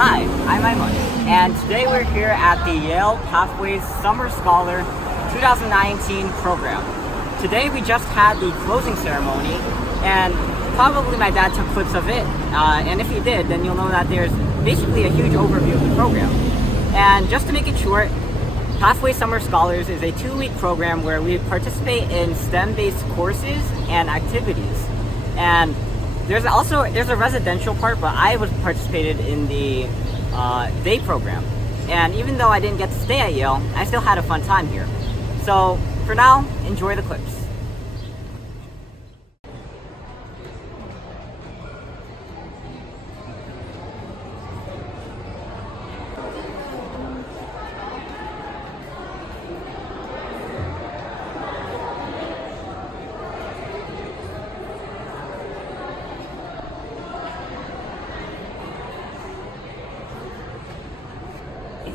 Hi, I'm Aiman, and today we're here at the Yale Pathways Summer Scholar 2019 program. Today we just had the closing ceremony, and probably my dad took clips of it, and if he did, then you'll know that there's basically a huge overview of the program. And just to make it short, Pathways Summer Scholars is a 2-week program where we participate in STEM-based courses and activities. And there's a residential part, but I was participated in the day program. And even though I didn't get to stay at Yale, I still had a fun time here. So for now, enjoy the clips.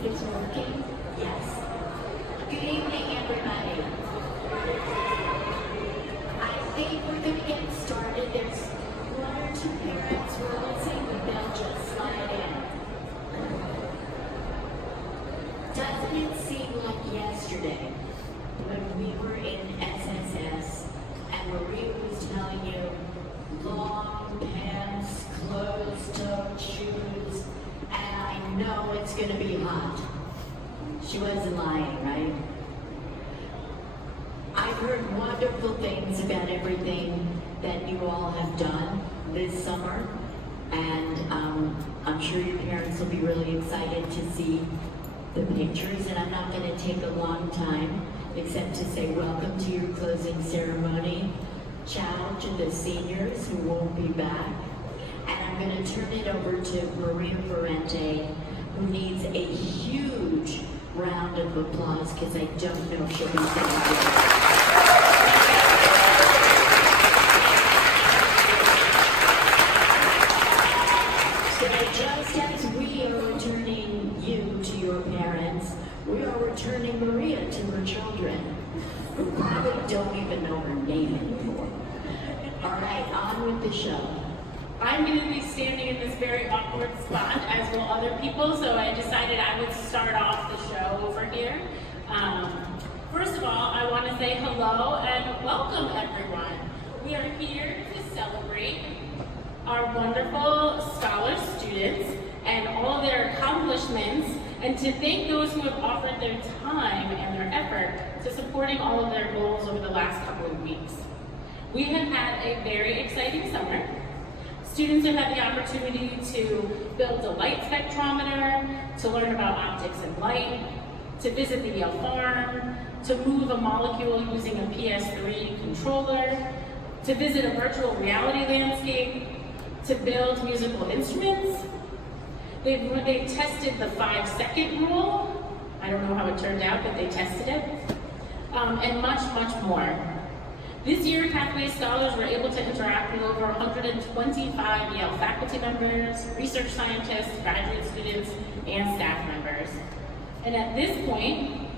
Is it working? Yes. Good evening, everybody. I think we're going to get started. There's one or two parents who are listening, but they'll just slide in. Doesn't it seem like yesterday when we were in SSS and Maria was telling you long pants, closed-toed shoes, and I know it's going to be hot. She wasn't lying, right? I've heard wonderful things about everything that you all have done this summer, and I'm sure your parents will be really excited to see the pictures, and I'm not going to take a long time except to say welcome to your closing ceremony. Ciao to the seniors who won't be back. And I'm going to turn it over to Maria Ferrante, who needs a huge round of applause because I don't know if she'll be saying it. So just as we are returning you to your parents, we are returning Maria to her children, who probably don't even know her name anymore. All right, on with the show. I'm going to be standing in this very awkward spot, as will other people, so I decided I would start off the show over here. First of all, I want to say hello and welcome, everyone. We are here to celebrate our wonderful scholar students and all their accomplishments, and to thank those who have offered their time and their effort to supporting all of their goals over the last couple of weeks. We have had a very exciting summer. Students have had the opportunity to build a light spectrometer, to learn about optics and light, to visit the Yale farm, to move a molecule using a PS3 controller, to visit a virtual reality landscape, to build musical instruments. They've tested the 5-second rule. I don't know how it turned out, but they tested it. And much, much more. This year, Pathways Scholars were able to interact with over 125 Yale faculty members, research scientists, graduate students, and staff members. And at this point,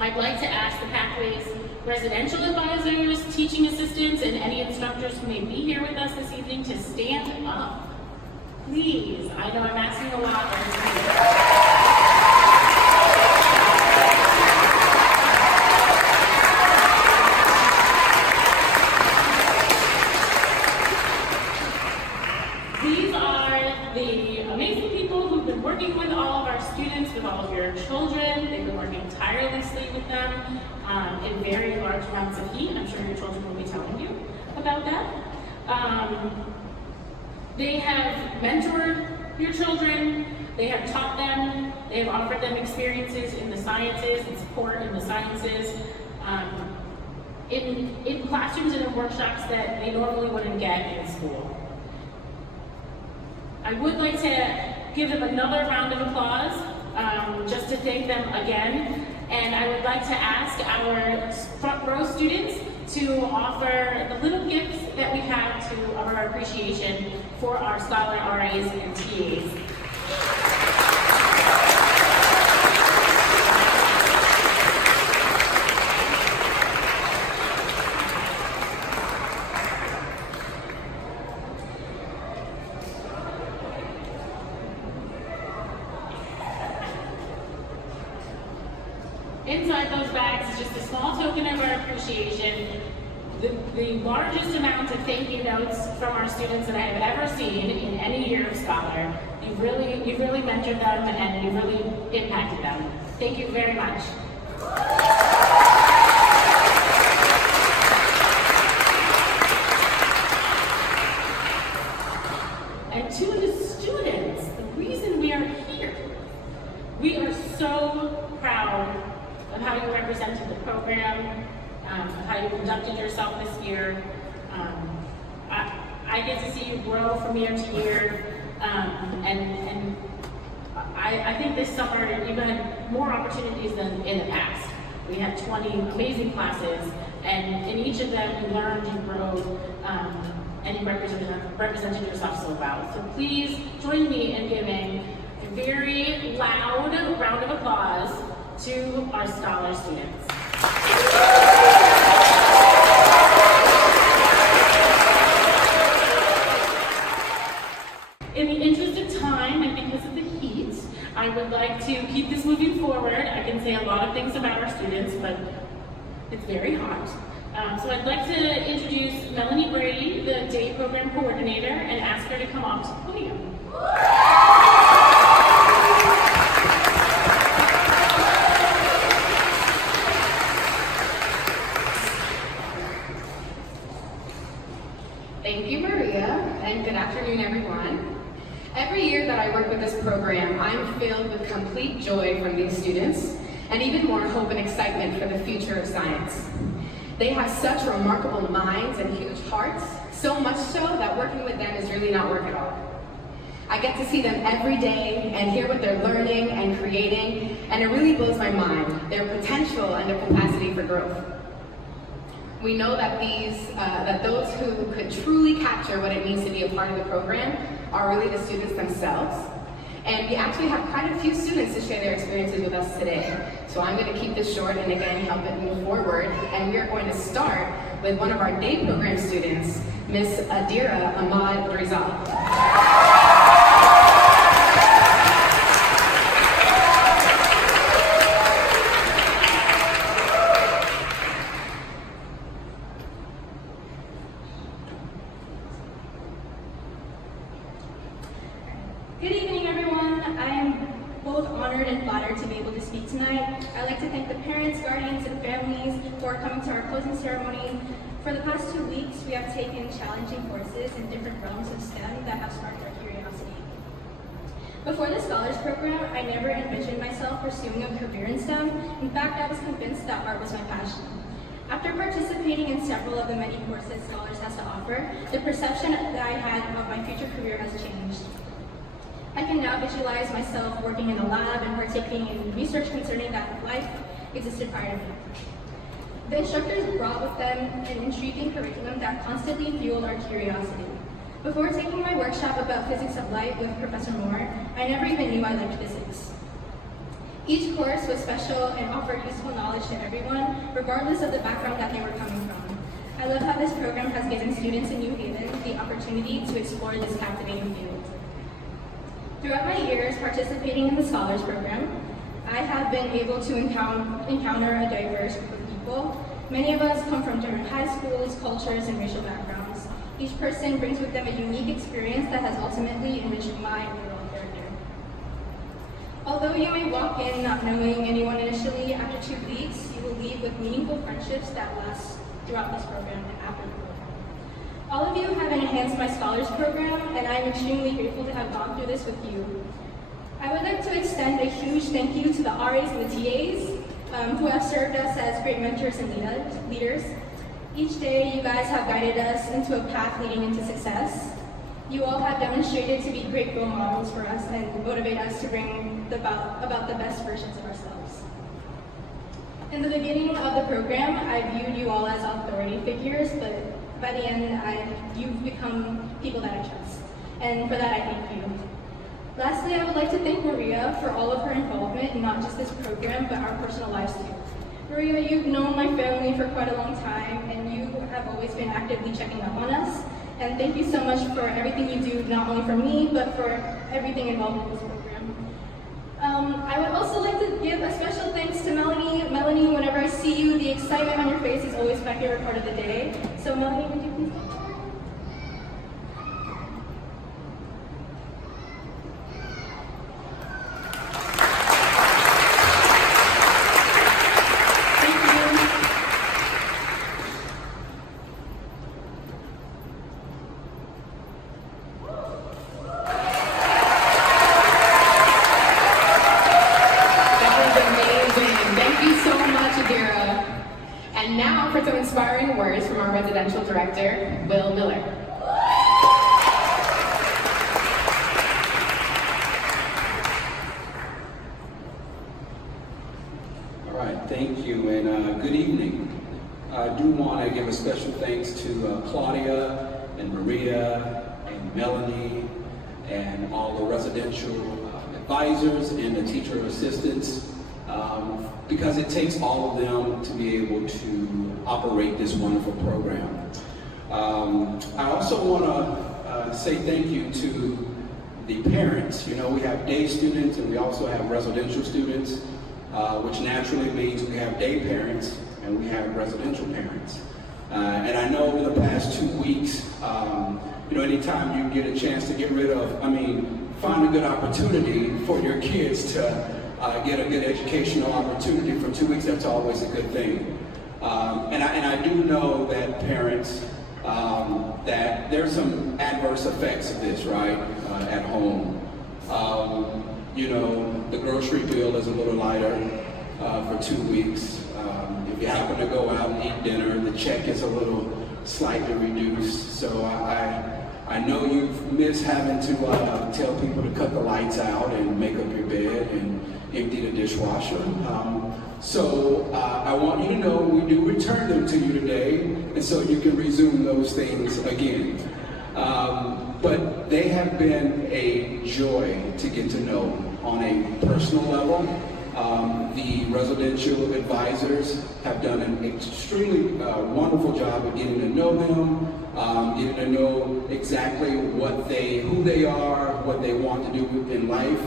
I'd like to ask the Pathways residential advisors, teaching assistants, and any instructors who may be here with us this evening to stand up. Please, I know I'm asking a lot. These are the amazing people who've been working with all of our students, with all of your children. They've been working tirelessly with them in very large amounts of heat. I'm sure your children will be telling you about that. They have mentored your children. They have taught them. They have offered them experiences in the sciences and support in the sciences. In classrooms and in workshops that they normally wouldn't get in school. I would like to give them another round of applause, just to thank them again. And I would like to ask our front row students to offer the little gifts that we have to our appreciation for our scholar RAs and TAs. Inside those bags is just a small token of our appreciation. The largest amount of thank you notes from our students that I have ever seen in any year of Scholar. You've really mentored them and you've really impacted them. Thank you very much. And to the students, the reason we are here, we are so proud of how you represented the program, how you conducted yourself this year. I get to see you grow from year to year, and I think this summer you've had more opportunities than in the past. We had 20 amazing classes, and in each of them you learned, you grew, and you represented yourself so well. So please join me in giving a very loud round of applause to our Scholar students. In the interest of time and because of the heat, I would like to keep this moving forward. I can say a lot of things about our students, but it's very hot. So I'd like to introduce Melanie Brady, the Day Program Coordinator, and ask her to come up to the podium. Thank you, Maria, and good afternoon, everyone. Every year that I work with this program, I'm filled with complete joy from these students, and even more hope and excitement for the future of science. They have such remarkable minds and huge hearts, so much so that working with them is really not work at all. I get to see them every day and hear what they're learning and creating, and it really blows my mind, their potential and their capacity for growth. We know that those who could truly capture what it means to be a part of the program are really the students themselves. And we actually have quite a few students to share their experiences with us today. So I'm going to keep this short and again help it move forward. And we are going to start with one of our day program students, Miss Adira Ahmad Rizal. Good evening, everyone. I am both honored and flattered to be able to speak tonight. I'd like to thank the parents, guardians, and families for coming to our closing ceremony. For the past 2 weeks, we have taken challenging courses in different realms of STEM that have sparked our curiosity. Before the Scholars Program, I never envisioned myself pursuing a career in STEM. In fact, I was convinced that art was my passion. After participating in several of the many courses Scholars has to offer, the perception that I had of my future career has changed. I can now visualize myself working in a lab and partaking in research concerning that life existed prior to me. The instructors brought with them an intriguing curriculum that constantly fueled our curiosity. Before taking my workshop about physics of light with Professor Moore, I never even knew I liked physics. Each course was special and offered useful knowledge to everyone, regardless of the background that they were coming from. I love how this program has given students in New Haven the opportunity to explore this captivating field. Throughout my years participating in the Scholars Program, I have been able to encounter a diverse group of people. Many of us come from different high schools, cultures, and racial backgrounds. Each person brings with them a unique experience that has ultimately enriched my overall character. Although you may walk in not knowing anyone initially, after 2 weeks, you will leave with meaningful friendships that last throughout this program and after the program. All of you have enhanced my Scholars Program, and I am extremely grateful to have gone through this with you. I would like to extend a huge thank you to the RAs and the TAs who have served us as great mentors and leaders. Each day, you guys have guided us into a path leading into success. You all have demonstrated to be great role models for us and motivate us to bring about the best versions of ourselves. In the beginning of the program, I viewed you all as authority figures, but by the end, you've become people that I trust. And for that, I thank you. Lastly, I would like to thank Maria for all of her involvement in not just this program, but our personal lives too. Maria, you've known my family for quite a long time, and you have always been actively checking up on us. And thank you so much for everything you do, not only for me, but for everything involved in this program. I would also like to give a special thanks to Melanie. Melanie, whenever I see you, the excitement on your face is always my favorite part of the day. So Melanie, would you please? And now for some inspiring words from our residential director, Will Miller. All right, thank you, and good evening. I do want to give a special thanks to Claudia and Maria and Melanie and all the residential advisors and the teacher assistants, because it takes all of them to be able to operate this wonderful program. I also want to say thank you to the parents. You know, we have day students and we also have residential students, which naturally means we have day parents and we have residential parents. And I know over the past 2 weeks, you know, anytime you get a chance to get rid of, find a good opportunity for your kids to get a good educational opportunity for 2 weeks, that's always a good thing. And I do know that parents, that there's some adverse effects of this, right, at home. You know, the grocery bill is a little lighter for 2 weeks. If you happen to go out and eat dinner, the check is a little slightly reduced. So I know you've missed having to tell people to cut the lights out and make up your bed and empty the dishwasher. So I want you to know we do return them to you today, and so you can resume those things again. But they have been a joy to get to know on a personal level. The residential advisors have done an extremely wonderful job of getting to know them, getting to know exactly who they are, what they want to do in life,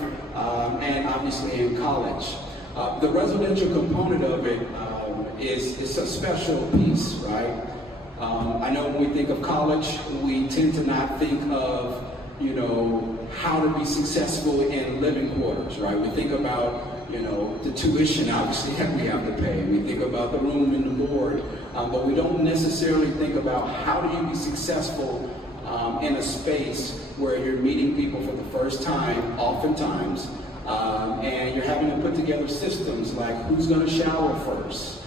and obviously in college. The residential component of it is a special piece, right? I know when we think of college, we tend to not think of, you know, how to be successful in living quarters, right? We think about, you know, the tuition obviously that we have to pay. We think about the room and the board, but we don't necessarily think about how do you be successful in a space where you're meeting people for the first time, oftentimes, and you're having to put together systems like who's going to shower first,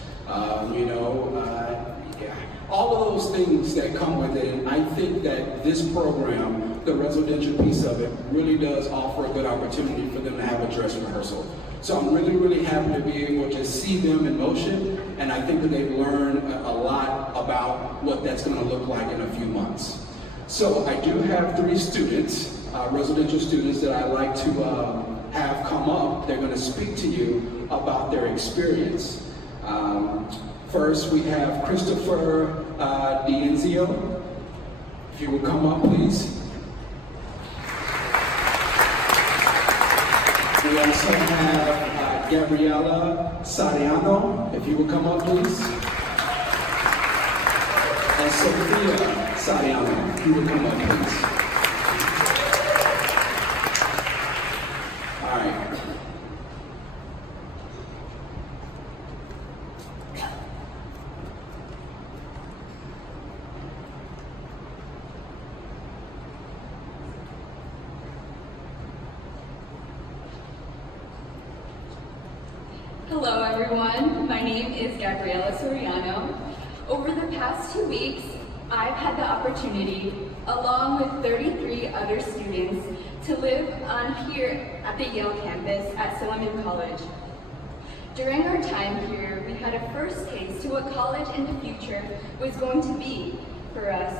all of those things that come with it. And I think that this program, the residential piece of it, really does offer a good opportunity for them to have a dress rehearsal. So I'm really, really happy to be able to see them in motion, and I think that they've learned a lot about what that's going to look like in a few months. So I do have 3 students, residential students, that I'd like to have come up. They're going to speak to you about their experience. First, we have Christopher D'Enzio. If you would come up, please. We also have Gabriela Sariano. If you would come up, please. And Sophia Sariano. If you would come up, please. All right. Hello everyone, my name is Gabriela Soriano. Over the past 2 weeks, I've had the opportunity, along with 33 other students, to live here at the Yale campus at Aiman College. During our time here, we had a first taste to what college in the future was going to be for us,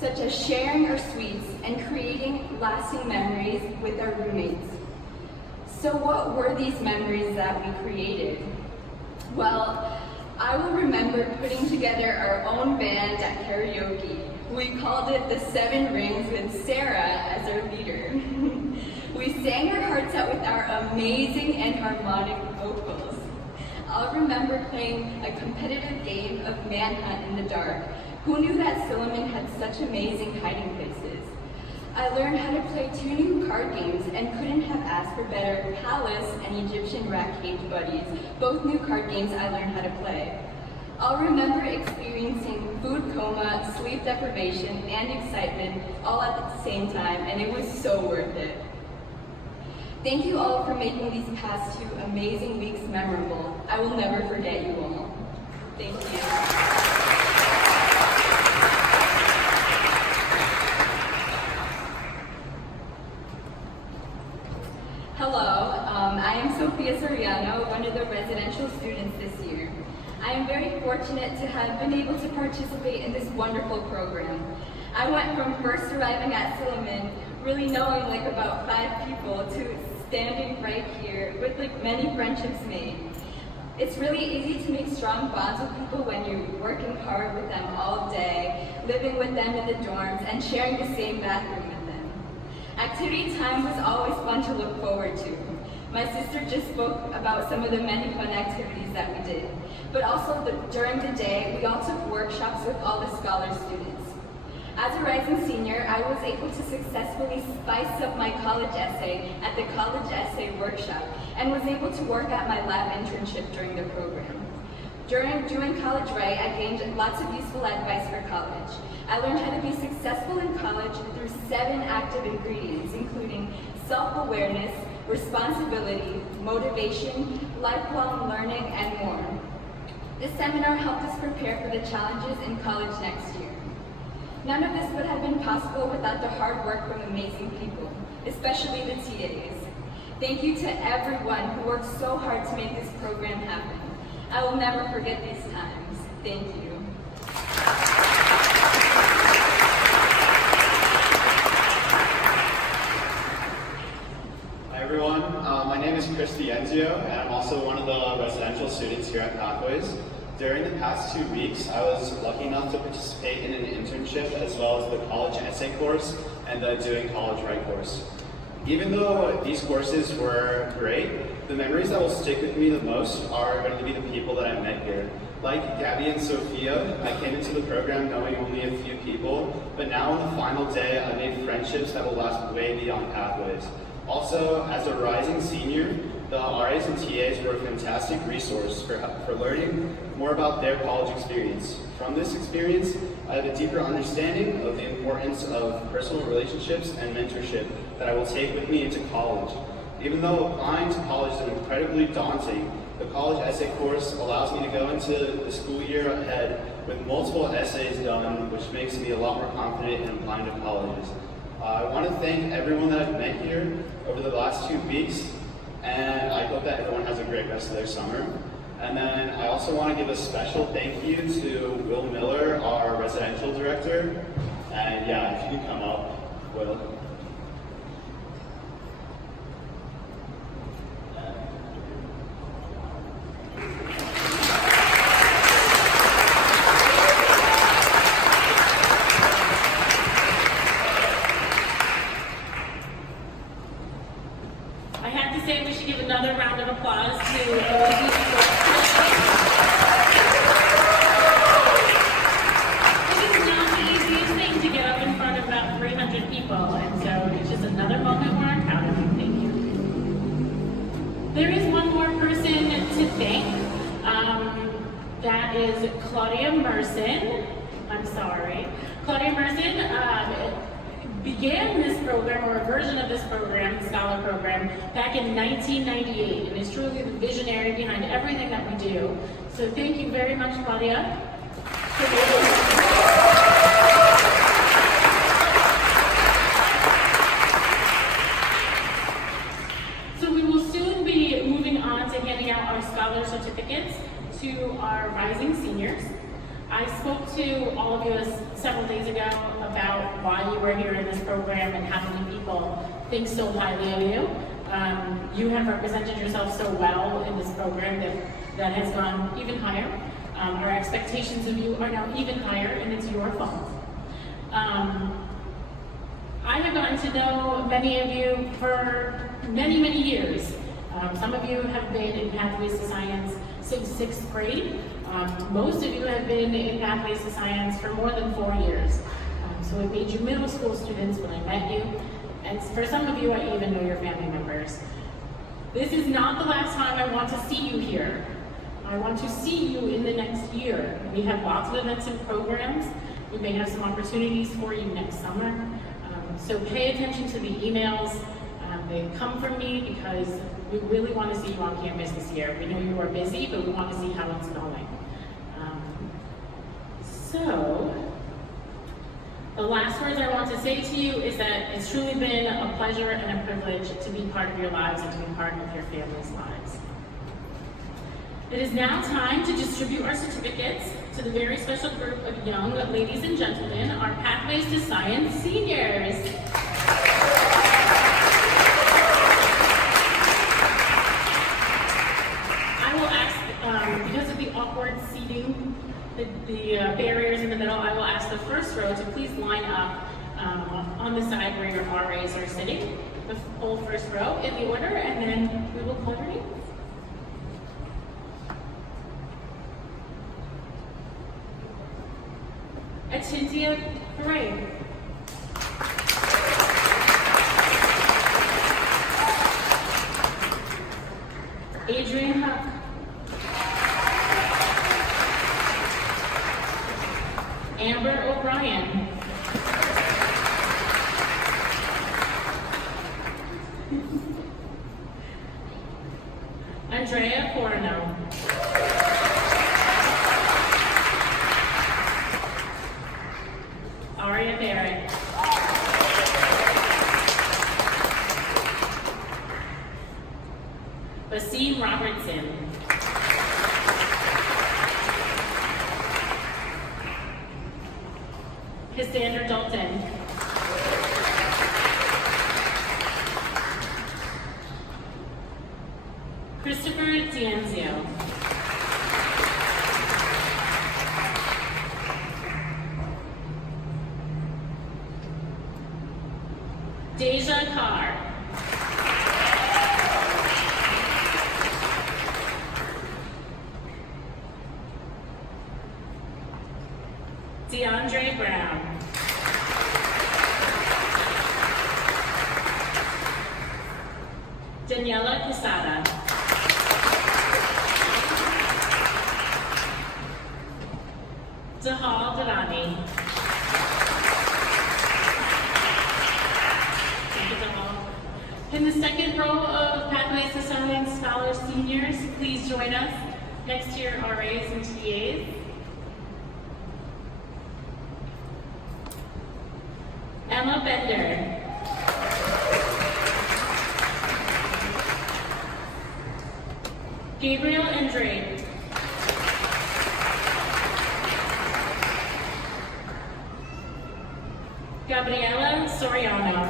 such as sharing our suites and creating lasting memories with our roommates. So what were these memories that we created? Well, I will remember putting together our own band at karaoke. We called it the 7 Rings with Sarah as our leader. We sang our hearts out with our amazing and harmonic vocals. I'll remember playing a competitive game of manhunt in the dark. Who knew that Silliman had such amazing hiding places? I learned how to play 2 new card games and couldn't have asked for better Palace and Egyptian Rat Cage Buddies, both new card games I learned how to play. I'll remember experiencing food coma, sleep deprivation, and excitement all at the same time, and it was so worth it. Thank you all for making these past 2 amazing weeks memorable. I will never forget you all. Thank you. Hello, I am Sophia Soriano, one of the residential students this year. I am very fortunate to have been able to participate in this wonderful program. I went from first arriving at Silliman, really knowing like about 5 people, to standing right here with like many friendships made. It's really easy to make strong bonds with people when you're working hard with them all day, living with them in the dorms, and sharing the same bathroom with them. Activity time was always fun to look forward to. My sister just spoke about some of the many fun activities that we did. But also during the day, we all took workshops with all the Scholars students. As a rising senior, I was able to successfully spice up my college essay at the college essay workshop and was able to work at my lab internship during the program. During doing college right, I gained lots of useful advice for college. I learned how to be successful in college through 7 active ingredients, including self-awareness, responsibility, motivation, lifelong learning, and more. This seminar helped us prepare for the challenges in college next year. None of this would have been possible without the hard work from amazing people, especially the TAs. Thank you to everyone who worked so hard to make this program happen. I will never forget these times. Thank you. Hi everyone, my name is Christy Enzio, and I'm also one of the residential students here at Pathways. During the past 2 weeks, I was lucky enough to participate in an internship as well as the college essay course and the Doing College Right course. Even though these courses were great, the memories that will stick with me the most are going to be the people that I met here. Like Gabby and Sophia, I came into the program knowing only a few people, but now on the final day, I made friendships that will last way beyond Pathways. Also, as a rising senior, the RAs and TAs were a fantastic resource for learning more about their college experience. From this experience, I have a deeper understanding of the importance of personal relationships and mentorship that I will take with me into college. Even though applying to college is incredibly daunting, the college essay course allows me to go into the school year ahead with multiple essays done, which makes me a lot more confident in applying to colleges. I want to thank everyone that I've met here over the last 2 weeks, and I hope that everyone has a great rest of their summer. And then I also want to give a special thank you to Will Miller, our residential director. And yeah, if you can come up, Will. I have to say we should give another round of applause to Elizabeth. It is not the easiest thing to get up in front of about 300 people, and so it's just another moment where I'm proud of you. Thank you. There is one more person to thank. That is Claudia Merson. I'm sorry. Claudia Merson began this program, or a version of this program, the Scholar Program, back in 1998, and is truly the visionary behind everything that we do. So thank you very much, Claudia. So we will soon be moving on to handing out our Scholar Certificates to our rising seniors. I spoke to all of you several days ago about why you were here in this program and how many people think so highly of you. You have represented yourself so well in this program that has gone even higher. Our expectations of you are now even higher, and it's your fault. I have gotten to know many of you for many, many years, Some of you have been in Pathways to Science since 6th grade. Most of you have been in Pathways to Science for more than 4 years. So it made you middle school students when I met you. And for some of you, I even know your family members. This is not the last time I want to see you here. I want to see you in the next year. We have lots of events and programs. We may have some opportunities for you next summer. So pay attention to the emails. They come from me because we really want to see you on campus this year. We know you are busy, but we want to see how it's going. So, the last words I want to say to you is that it's truly been a pleasure and a privilege to be part of your lives and to be part of your family's lives. It is now time to distribute our certificates to the very special group of young ladies and gentlemen, our Pathways to Science seniors. I will ask, because of the awkward seating, the barriers in the middle, I will ask the first row to please line up on the side where your RAs are sitting, the whole first row in the order, and then we will call your names. Atintia Parade. Adrian Huck. Amber O'Brien. Andrea Corno. Aria Barrett. Basim Robertson. Cassandra Dalton. Christopher Dianzio. Deja Carr. DeAndre Brown. Daniela Quesada. Dahal Darani. Thank you, Dahal. In the second row of Pathways to Science Scholars seniors, please join us next to your RAs and TAs. Emma Bender. Gabriel Andre. Gabriela Soriano.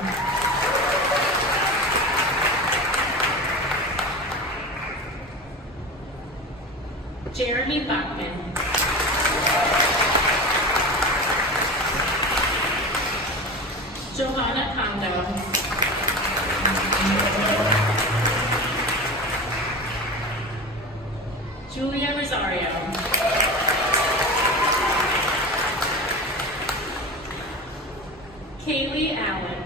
Jeremy Bachman. Johanna Kondo. Julia Rosario. Kaylee Allen.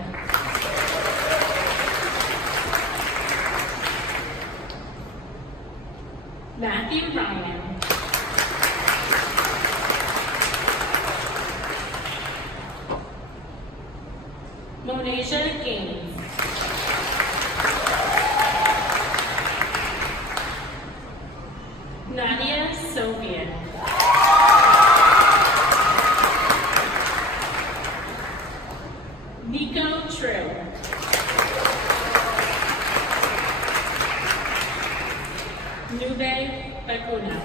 Matthew Ryan. Monasia Gaines. Nadia Soviet. Nico Trill. Nube Bacuna.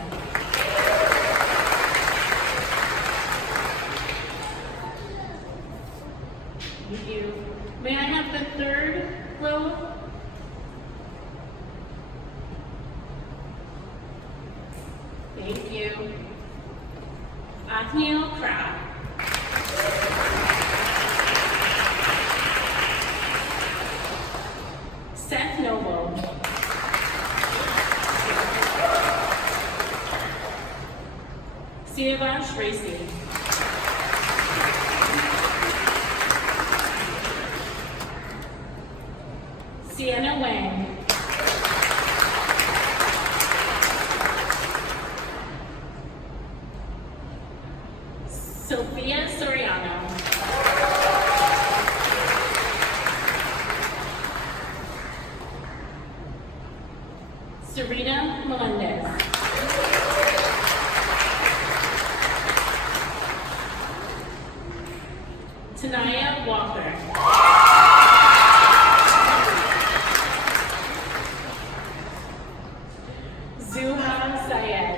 Thank you. May I have the third row? Thank you. Othniel Kraft. Seth Noble. Levi Tracy. Sienna Wang. Sophia Soriano. Serena Melendez. Tanaya Walker. Zuha Syed.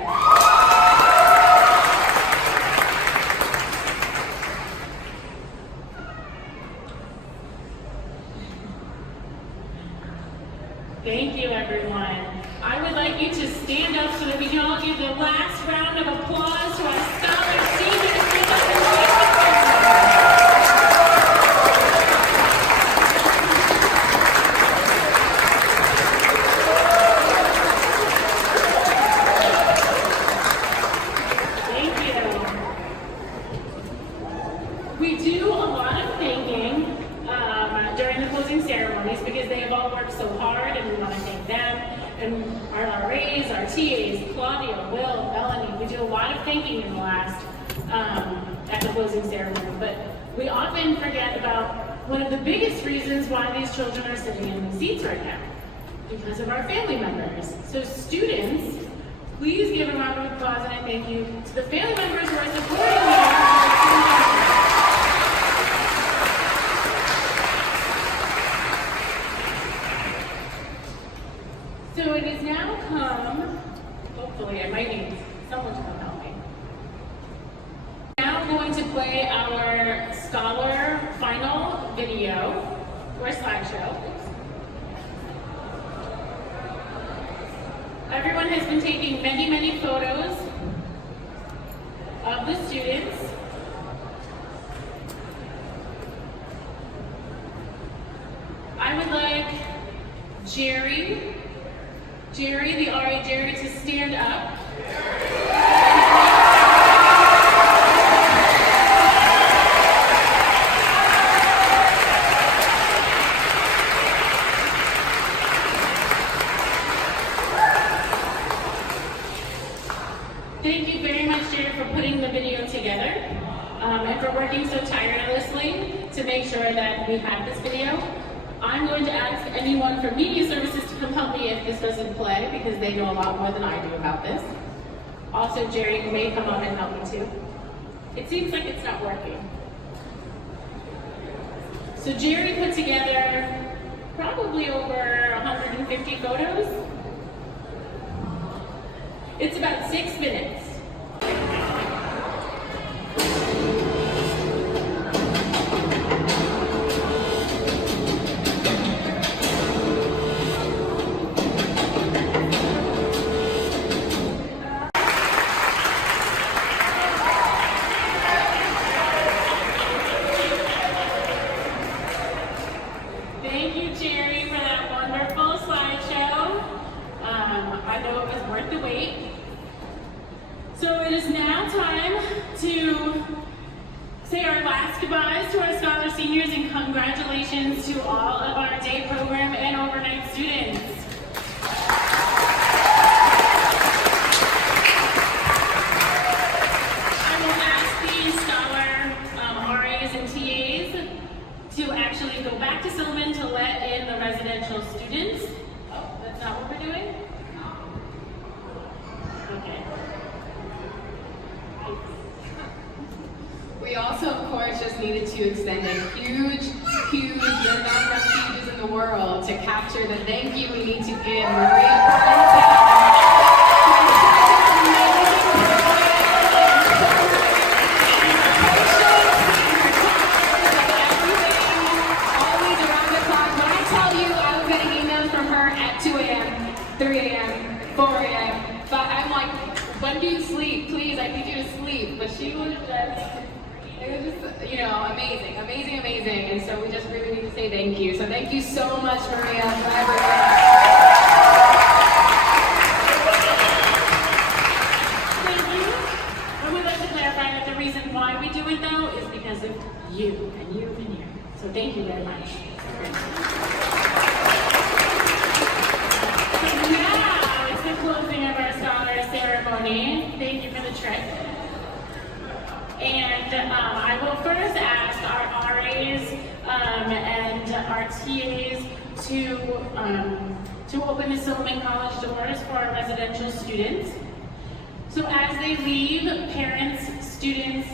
Thank you, everyone. I would like you to stand up so that we can all give the last round of applause to our scholar seniors. Thank you. We do a lot of thanking during the closing ceremonies because they have all worked so hard, and we want to thank them. And our RAs, our TAs, Claudia, Will, Melanie, we do a lot of thanking in the last, at the closing ceremony, but we often forget about one of the biggest reasons why these children are sitting in these seats right now, because of our family members. So students, please give a round of applause and a thank you to the family members who are supporting you. So it has now come, hopefully I might need someone to come help me. Now going to play our scholar final video, or slideshow. Everyone has been taking many, many photos of the students. I would like Jerry, the RA Jerry, to stand up. Thank you very much, Jerry, for putting the video together and for working so tirelessly to make sure that we have this video. I'm going to ask anyone from media services to come help me if this doesn't play, because they know a lot more than I do about this. Also, Jerry, you may come up and help me too. It seems like it's not working. So Jerry put together probably over 150 photos. It's about 6 minutes. Thank you, Jerry, for that wonderful slideshow. I know it was worth the wait. So it is now time to say our last goodbyes to our Scholar Seniors and congratulations to all of our day program and overnight students. I will ask the Scholar RAs and TAs to actually go back to Silliman to let in the residential students. Oh, that's not what we're doing? Okay. We also, of course, just needed to extend a huge, you're not enough huges in the world to capture the thank you we need to give Maria. Always around the clock. When I tell you I was getting emails from her at 2 a.m., 3 a.m., 4 a.m., but I'm like, when do you sleep? Please, I need you to sleep. But she was just, it was just, you know, amazing. And so we just really need to say thank you. So thank you so much, Maria, for everything. Thank you. I would like to trip. And I will first ask our RAs and our TAs to open the Silverman College doors for our residential students. So as they leave, parents, students,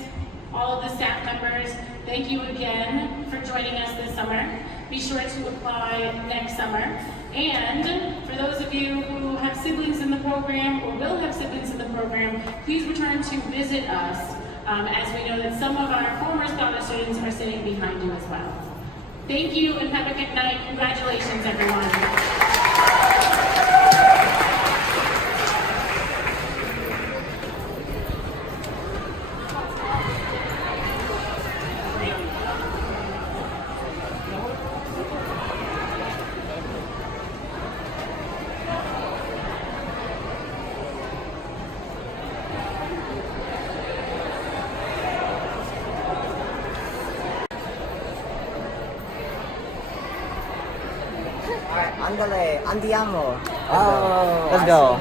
all of the staff members, thank you again for joining us this summer. Be sure to apply next summer. And for those of you who have siblings in the program or will have siblings in the program, please return to visit us, as we know that some of our former scholar students are sitting behind you as well. Thank you and have a good night. Congratulations, everyone. Alright, andale, andiamo. Oh, Let's go.